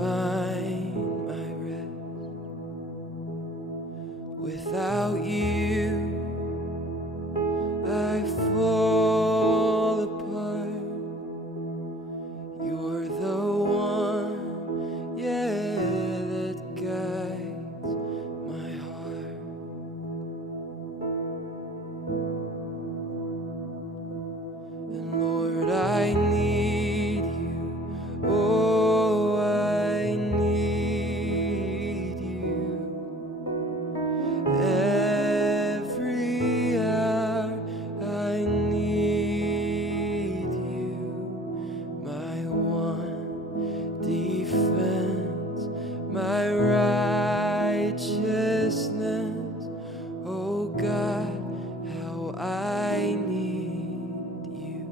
find my rest. Without you, I fall apart. You're the one, yeah, that guides my heart. And Lord, I need you. Oh, I need you. Every hour I need you. My one defense, my righteousness. Oh God, how I need you.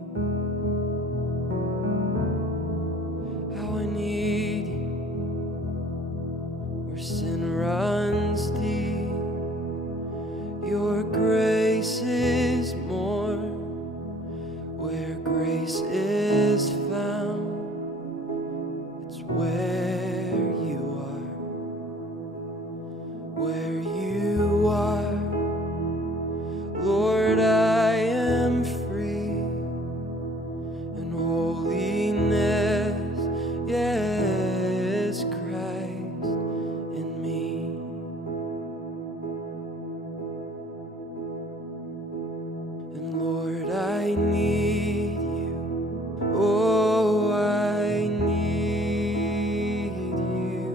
How I need you. Where sin runs deep, your grace is more. Where grace is found, it's where you are. Where you are, Lord, I am free. And holiness, yes, Christ in me. And Lord, I need you. Oh, I need you.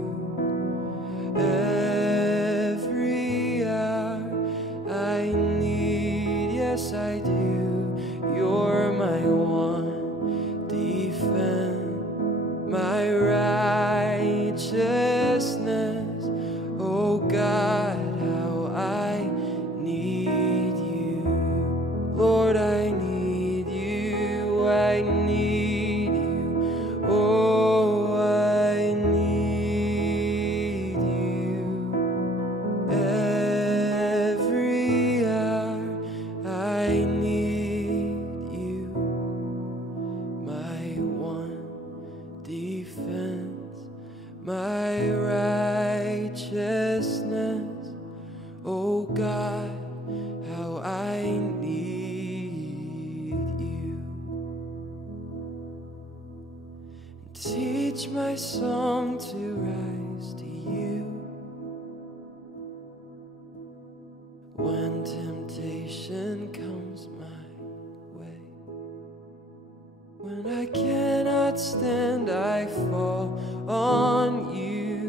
Every hour I need, yes, I do. You're my one defense, my righteousness. Oh God, how I need you. Lord, I need you. I need you. Oh, I need you. Every hour I need you. My one defense, my righteousness. Oh God, how I need you. Teach my song to rise to you. When temptation comes my way, when I cannot stand, I fall on you.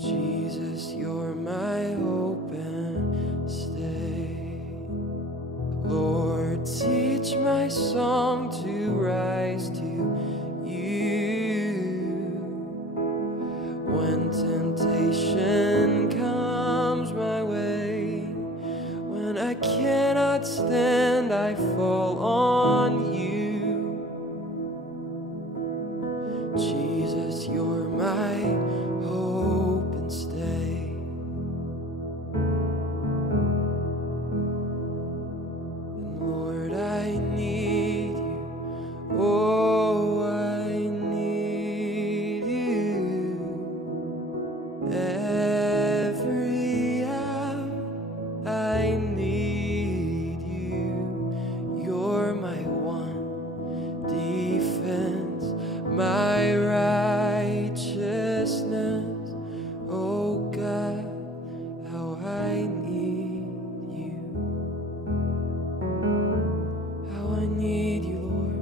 Jesus, you're my hope and stay. Lord, teach my song to rise to you. When temptation comes my way, when I cannot stand, I fall on you. Jesus, you're my hope and stay. And Lord, I need you. Oh, I need you. Every hour I need you. You're my one defense, my righteousness. Oh God, how I need you. How I need you, Lord.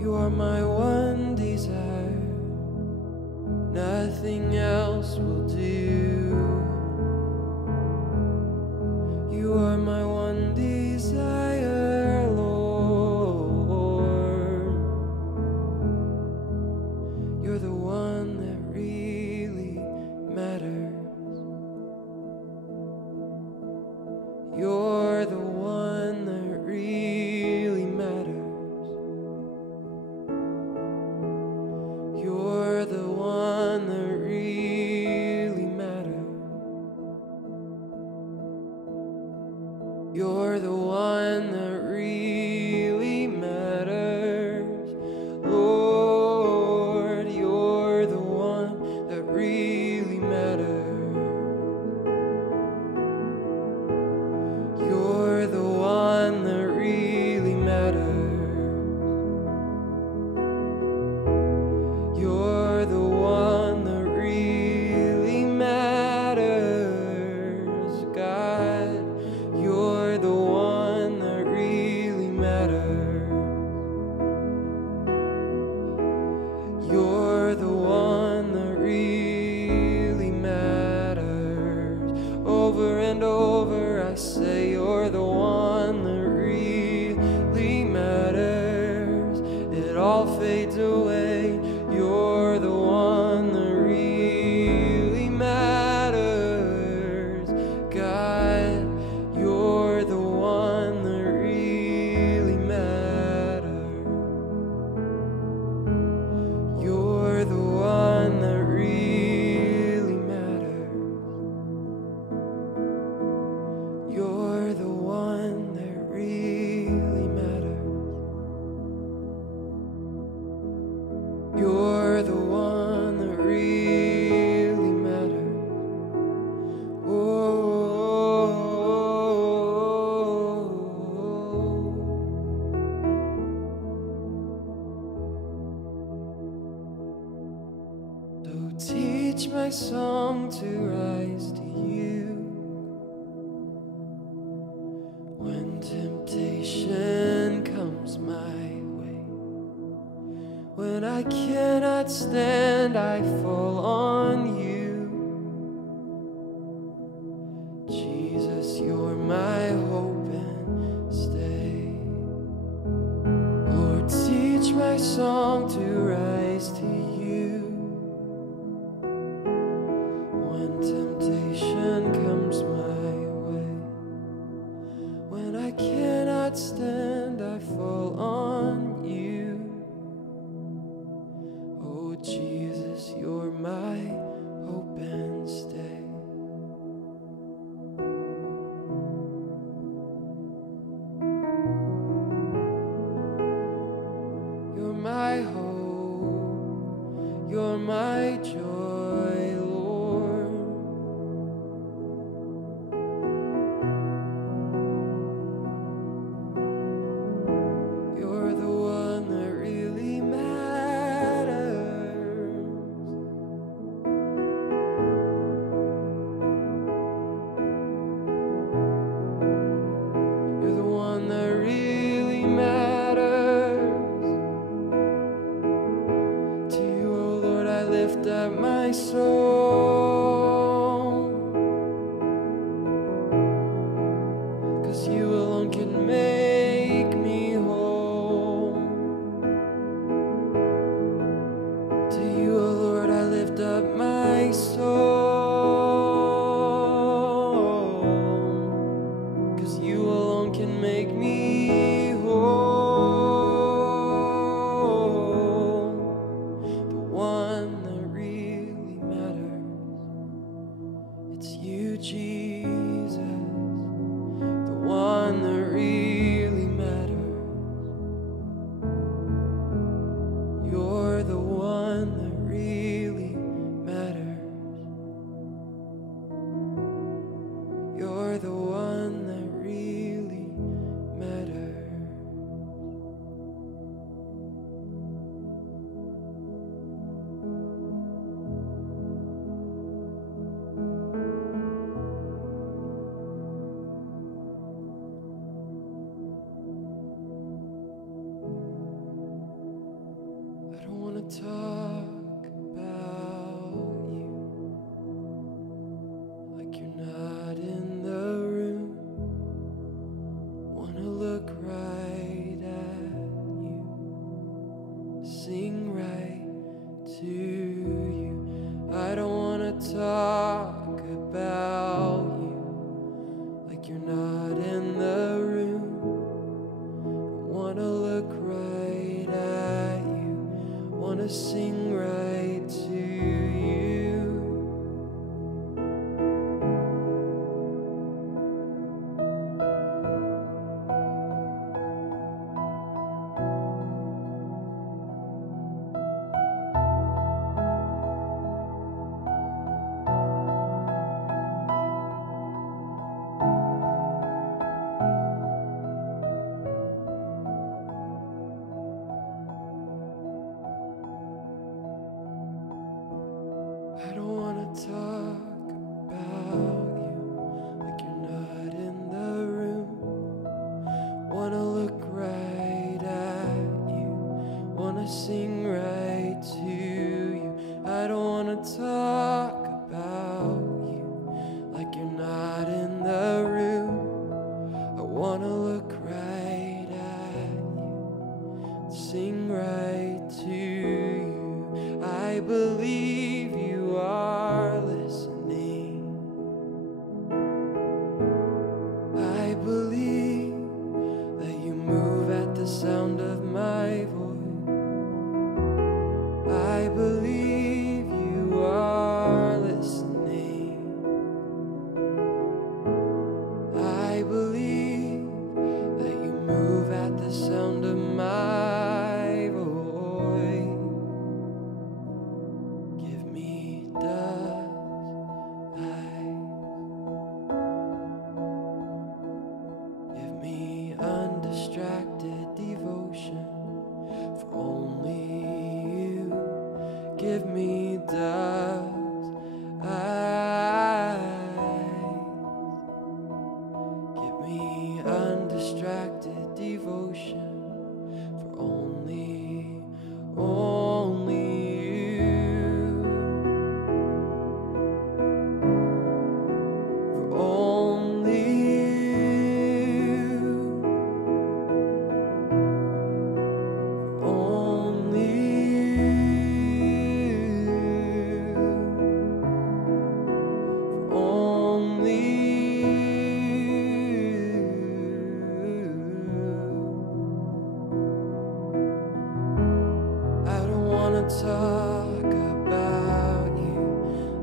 You are my one desire. Nothing else will do. You are my one desire, Lord. You're the one that really matters. You're the one that really matters. You're the one that really matters. You're the one that my song to rise to you. When temptation comes my way, when I cannot stand, I fall on you. Jesus, you're my hope and stay. Lord, teach my song to rise to you. When temptation comes my way, when I cannot stand, I fall on you. Oh Jesus, you're my hope and stay. You're my hope, you're my joy, Lord. You're the one that really matters. You're the one that really matters. To you, oh Lord, I lift up my soul, 'cause you alone can make me whole. To you, oh Lord, I lift up my soul, 'cause you alone can make me whole. The one that really matters, it's you, Jesus. The one that really matters, you're the one that really matters. You're the one that really matters. I don't want to talk about you like you're not in the room. Want to look right at you, sing right to you. I don't want to talk about you like you're not in the room. Want to look right at you, want to sing right to you. I don't want to talk about you like you're not in the room. Want to look right at you, want to sing right to you. I don't want to talk about you like you're not in the room. I want to look right at you, sing right to you. I believe you are listening. I believe that you move at the sound of my voice. I believe you are listening. I believe that you move at the sound of my voice. Give me dove's eyes. Give me undistracted devotion for only you. Give me dove's devotion for only you, for only you, for only you, for only talk about you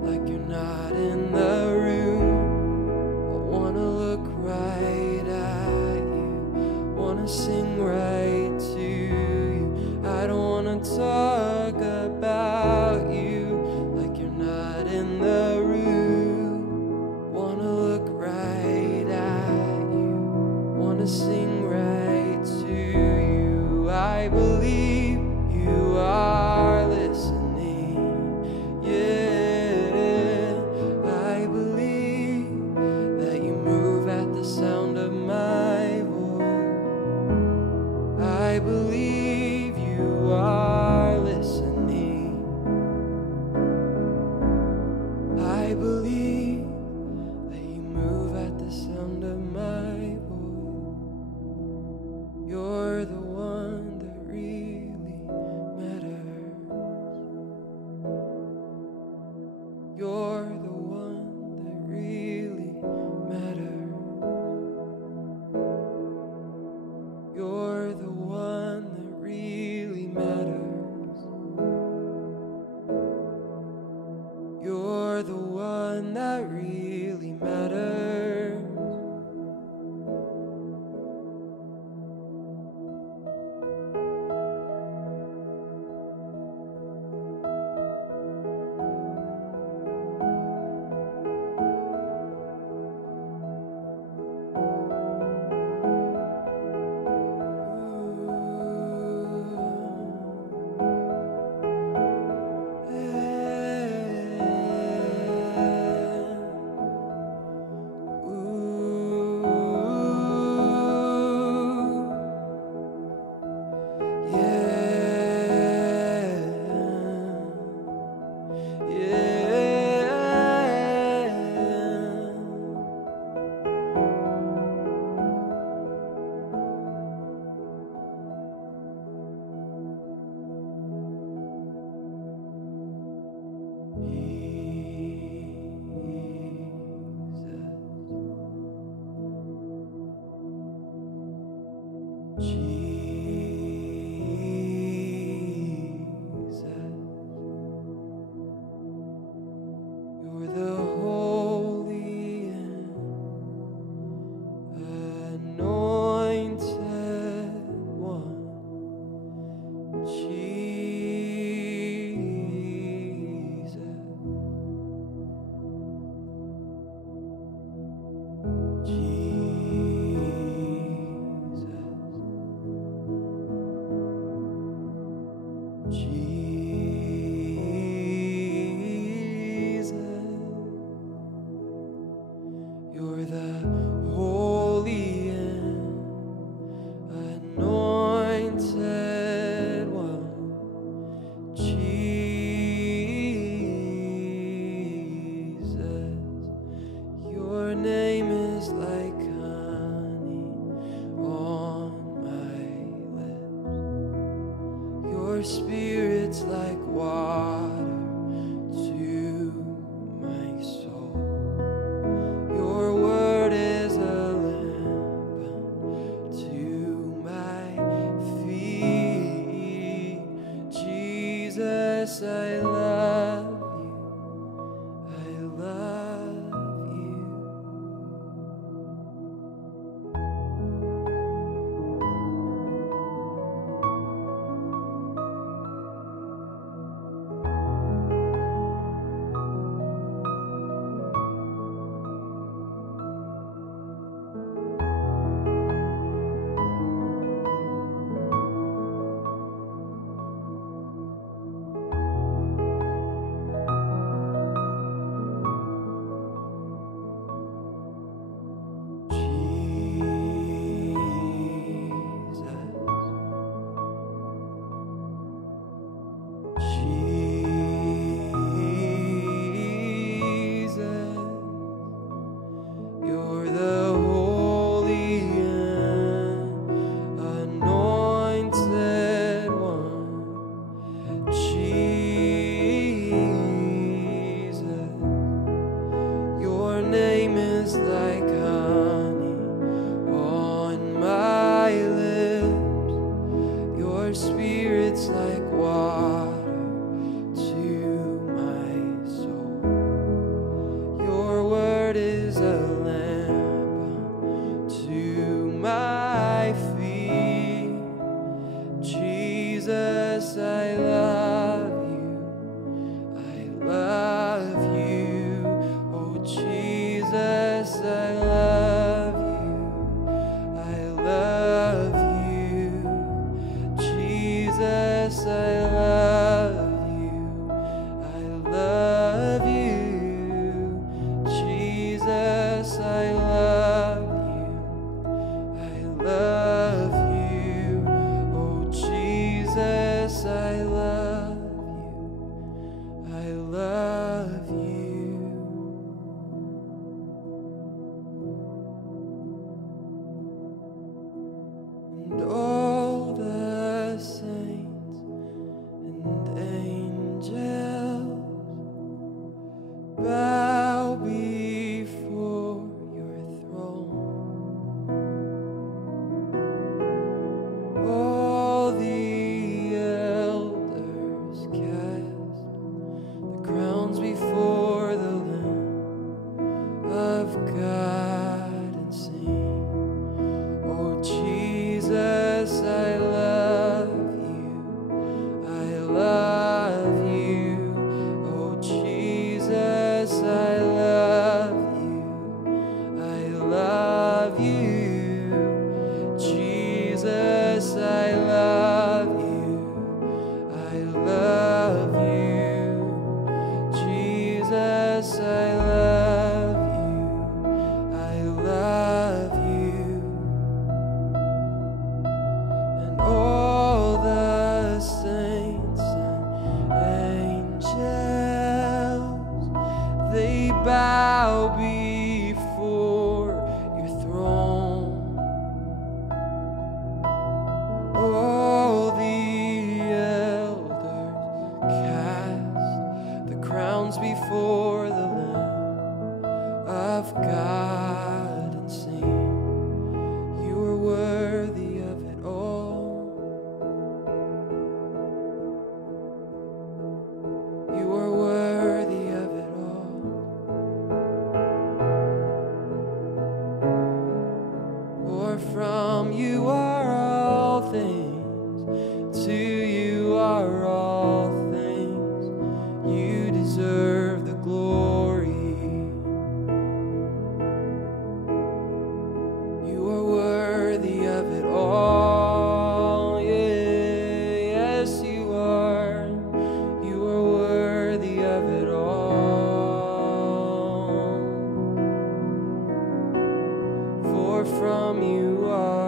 like you're not in the room. I wanna look right at you, wanna sing right to you. I don't wanna talk about you like you're not in the room. Wanna look right at you, wanna sing right to you. I believe you are listening, yeah. I believe that you move at the sound of my voice. I believe you are listening. I believe that you move at the sound of my voice. You're the one that really matters. You're the one that really matters. You're the one that really matters. You're the one that really matters. You're the holy and anointed one, Jesus. Jesus, you're the holy and anointed one, Jesus. Your name is like honey on my lips. Your spirit's like water to my soul. Your word is a lamp to my feet. Jesus, I love you. I love you. from you are all things, to you are all things. You deserve the glory. You are worthy of it all. Yeah, yes, you are. You are worthy of it all. For from you are